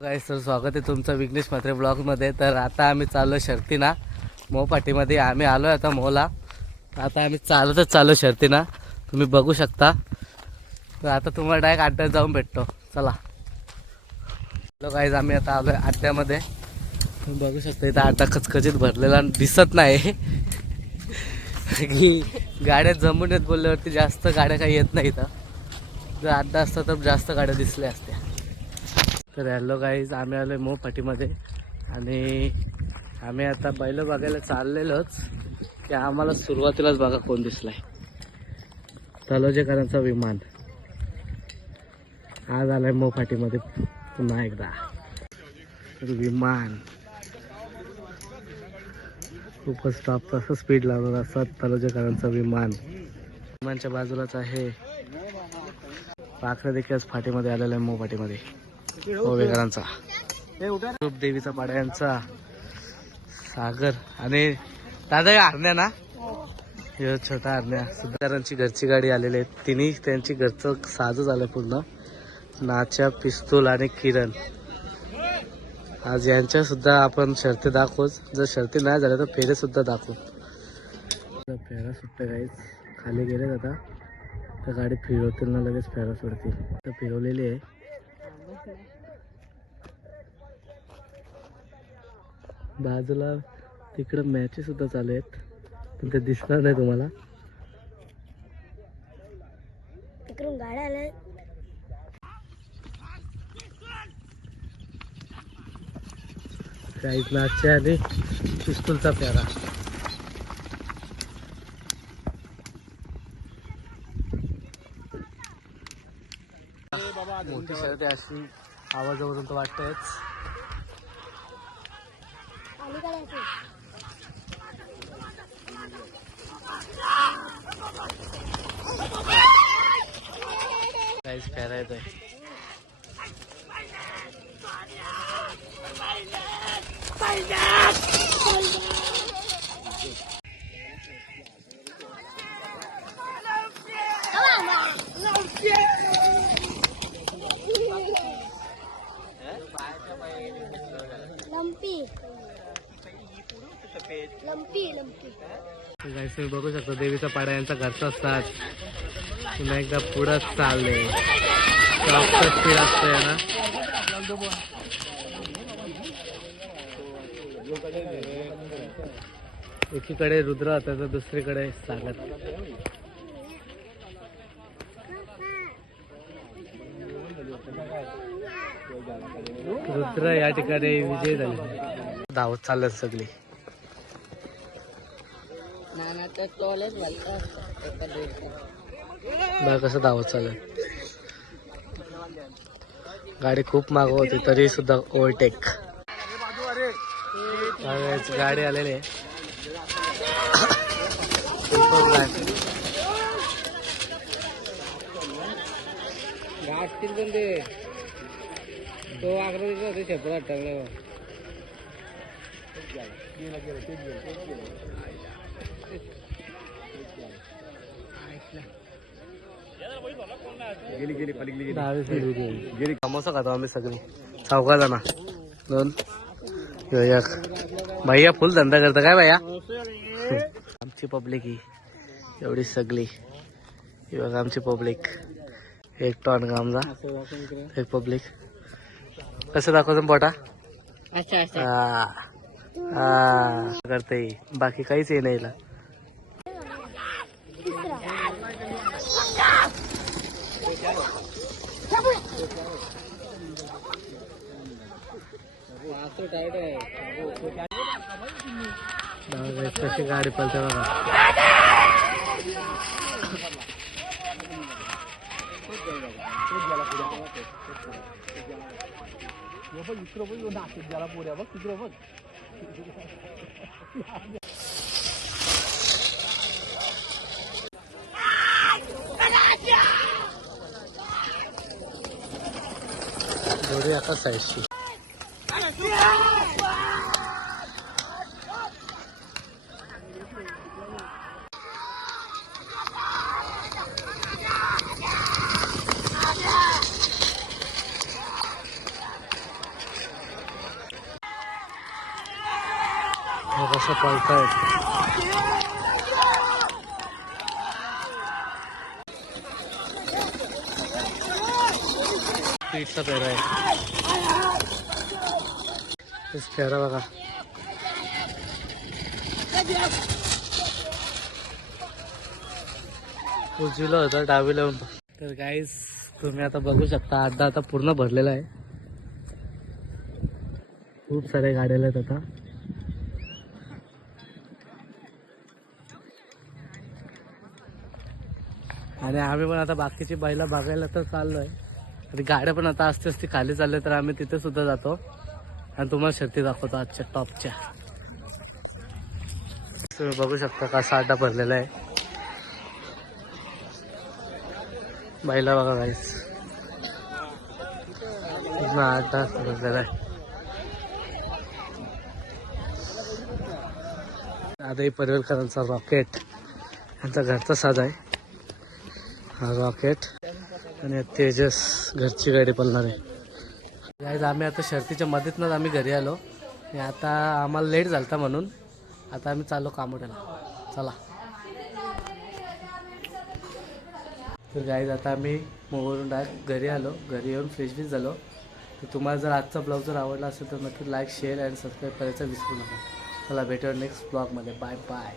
काय सर स्वागत आहे तुमचं विघ्नेश म्हात्रे ब्लॉगमध्ये. तर आता आम्ही चाललो शर्तीना. मोपाटीमध्ये आम्ही आलो आहे आता मोला आता आम्ही चालतच चाललो शर्तीना. तुम्ही बघू शकता. तर आता तुम्हाला डायरेक्ट अड्ड्यात जाऊन भेटतो. चला. हॅलो गाईज आम्ही आता आलो आहे अड्ड्यामध्ये तुम्ही बघू शकता इथं अड्डा कचकचीत भरलेला दिसत नाही. की गाड्या जमून येत बोलल्यावरती जास्त गाड्या काही येत नाही इथं जर अड्डा असता तर जास्त गाड्या दिसल्या असत्या. तर हॅलो गाईज आम्ही आलो आहे मोपाटीमध्ये आणि आम्ही आता बैल बघायला चाललेलोच की आम्हाला सुरुवातीलाच बघा कोण दिसलाय. तलोजेकरांचा विमान. आज आलाय मोफाटीमध्ये पुन्हा एकदा. तर विमान. खूपच टॉप असं स्पीड लावणार असतात तलोजेकरांचं विमान. विमानच्या बाजूलाच आहे. पाखरं देखील आज फाटीमध्ये आलेलं आहे मोपाटीमध्ये ओवेकरांचा देवीचा पाडा यांचा. सागर आणि दादा आरण्या हरण्या ना? हे छोटा हरण्या सुद्धारांची घरची गाडी आलेली आहे. तिन्ही त्यांची घरचं साजच झालं पूर्ण. नाच्या पिस्तूल आणि किरण. आज यांच्या सुद्धा आपण शर्ती दाखवूच जर शर्ती नाही झाल्या तर फेरे सुद्धा दाखवू. फेरा सुटतं काहीच खाली गेले आता. तर गाडी फिरवतील ना लगेच फेरा सोडतील. तर फिरवलेली आहे. बाजूला तिकडं मॅचेस सुद्धा चालू आहेत. पण ते दिसणार नाही तुम्हाला. तिकडून गाड्या आल्या. काहीच नाचचे आणि पिस्तूलचा प्यारा. मोठी शर्ट आहे अशी. आवाजावरून तर वाटतच काहीच आहे लंपी. लंपी बघू शकता देवीचा पाडा यांचा घरचा असतात पुन्हा एकदा पुढंच चालले. स्पीड असतंय ना. एकीकडे रुद्र तर दुसरीकडे सागर. रुद्र या ठिकाणी विजय झाले. धावत चालत सगळी. बघा कसं धावत चालत गाडी खूप माग होती तरी सुद्धा ओव्हरटेक. गाडी आलेली आहे. गाडी. तो आग्रा छेपरा टाकला गेली समोसा खातो आम्ही सगळे. चौका जणा दोन. एक. भैया फुल धंदा करता काय भैया? आमची पब्लिक ही एवढी सगळी. ही बघा आमची पब्लिक. एक टॉन गामजा एक पब्लिक. कसं दाखवतो पोटा? हा. हा. करते. बाकी काहीच ये नाही हिला. बघा guys, कशी गाडी पलते बघा दोरी एका साईडची कसं पळतायत. पीठचा पेरा आहे. तेच पेरा बघा. उजवीला होता डावी लावून तर काहीच तुम्ही आता बघू शकता आता आता पूर्ण भरलेला आहे. खूप साऱ्या गाड्या आहेत आता. आणि आम्ही पण आता बाकीची बैला बघायला तर चाललोय. आणि गाड्या पण आता असते असते खाली चालले तर आम्ही तिथे सुद्धा जातो. आणि तुम्हाला शक्ती दाखवतो आजच्या टॉपच्या. तुम्ही बघू शकता का साठा भरलेला आहे. बैला बघा गाईस आठ अड्डा भरलेला आहे. आता परेलकरांचा रॉकेट यांचा घरचा साज आहे. हा रॉकेट. आणि तेजस घरची गाडी पळणार आहे. गाईज आम्ही आता शर्तीच्या मध्येतनंच आम्ही घरी आलो. आणि आता आम्हाला लेट झालता म्हणून. आता आम्ही चाललो कामोट्याला चला. तर गाईज आता आम्ही मोबाईलवरून डायरेक्ट घरी आलो. घरी येऊन फ्रेश फ्रेश झालो. तर तुम्हाला जर आजचा ब्लॉग जर आवडला असेल तर नक्की लाईक शेअर आणि सबस्क्राईब करायचं विसरू नका. चला भेटूया नेक्स्ट ब्लॉगमध्ये बाय बाय